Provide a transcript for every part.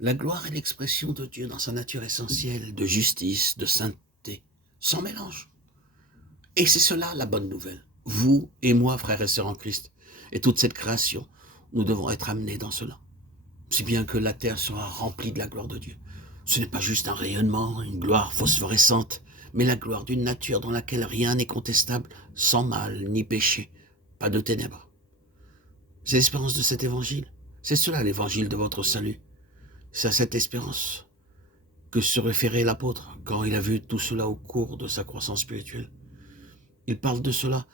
La gloire est l'expression de Dieu dans sa nature essentielle, de justice, de sainteté, sans mélange. Et c'est cela la bonne nouvelle. Vous et moi, frères et sœurs en Christ, et toute cette création, nous devons être amenés dans cela. Si bien que la terre sera remplie de la gloire de Dieu. Ce n'est pas juste un rayonnement, une gloire phosphorescente, mais la gloire d'une nature dans laquelle rien n'est contestable, sans mal ni péché, pas de ténèbres. C'est l'espérance de cet évangile. C'est cela l'évangile de votre salut. C'est à cette espérance que se référait l'apôtre quand il a vu tout cela au cours de sa croissance spirituelle. Il parle de cela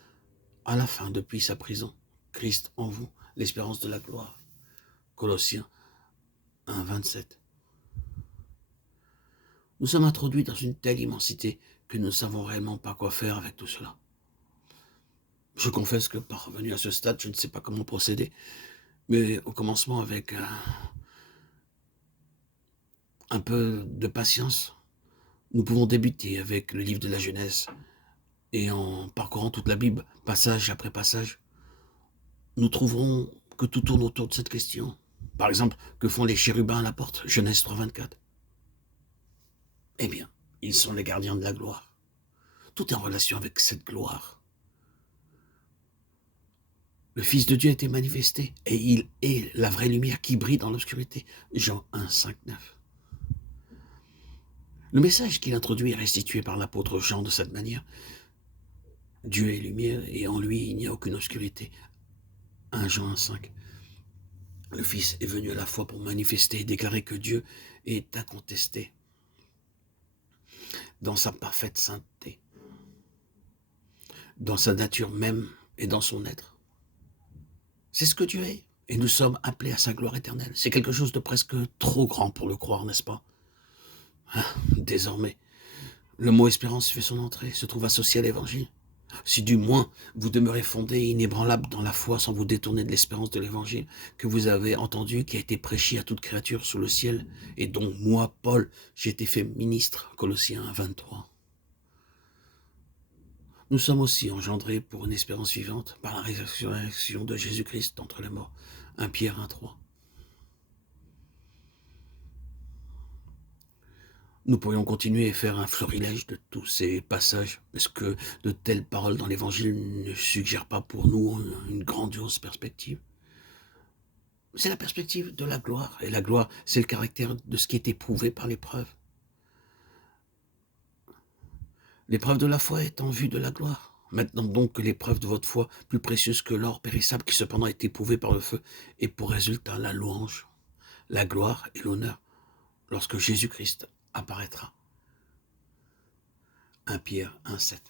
à la fin, depuis sa prison. Christ en vous, l'espérance de la gloire. Colossiens 1, 27. Nous sommes introduits dans une telle immensité que nous ne savons réellement pas quoi faire avec tout cela. Je confesse que parvenu à ce stade, je ne sais pas comment procéder, mais au commencement avec un peu de patience, nous pouvons débuter avec le livre de la Genèse et en parcourant toute la Bible, passage après passage, nous trouverons que tout tourne autour de cette question. Par exemple, que font les chérubins à la porte? Genèse 3, 24. Eh bien, ils sont les gardiens de la gloire. Tout est en relation avec cette gloire. Le Fils de Dieu a été manifesté et il est la vraie lumière qui brille dans l'obscurité. Jean 1, 5, 9. Le message qu'il introduit est restitué par l'apôtre Jean de cette manière. Dieu est lumière et en lui il n'y a aucune obscurité. 1 Jean 1, 5. Le Fils est venu à la fois pour manifester et déclarer que Dieu est incontesté dans sa parfaite sainteté, dans sa nature même et dans son être. C'est ce que Dieu est, et nous sommes appelés à sa gloire éternelle. C'est quelque chose de presque trop grand pour le croire, n'est-ce pas? Désormais, le mot espérance fait son entrée, se trouve associé à l'évangile. Si du moins vous demeurez fondé, inébranlable dans la foi sans vous détourner de l'espérance de l'évangile que vous avez entendu, qui a été prêché à toute créature sous le ciel, et dont moi, Paul, j'ai été fait ministre, Colossiens 1, 23. Nous sommes aussi engendrés pour une espérance vivante par la résurrection de Jésus-Christ d'entre les morts, 1 Pierre 1, 3. Nous pourrions continuer et faire un florilège de tous ces passages, parce que de telles paroles dans l'Évangile ne suggèrent pas pour nous une grandiose perspective. C'est la perspective de la gloire, et la gloire, c'est le caractère de ce qui est éprouvé par l'épreuve. L'épreuve de la foi est en vue de la gloire. Maintenant donc que l'épreuve de votre foi, plus précieuse que l'or périssable qui cependant est éprouvé par le feu, et pour résultat la louange, la gloire et l'honneur, lorsque Jésus-Christ apparaîtra. 1 Pierre 1, 7.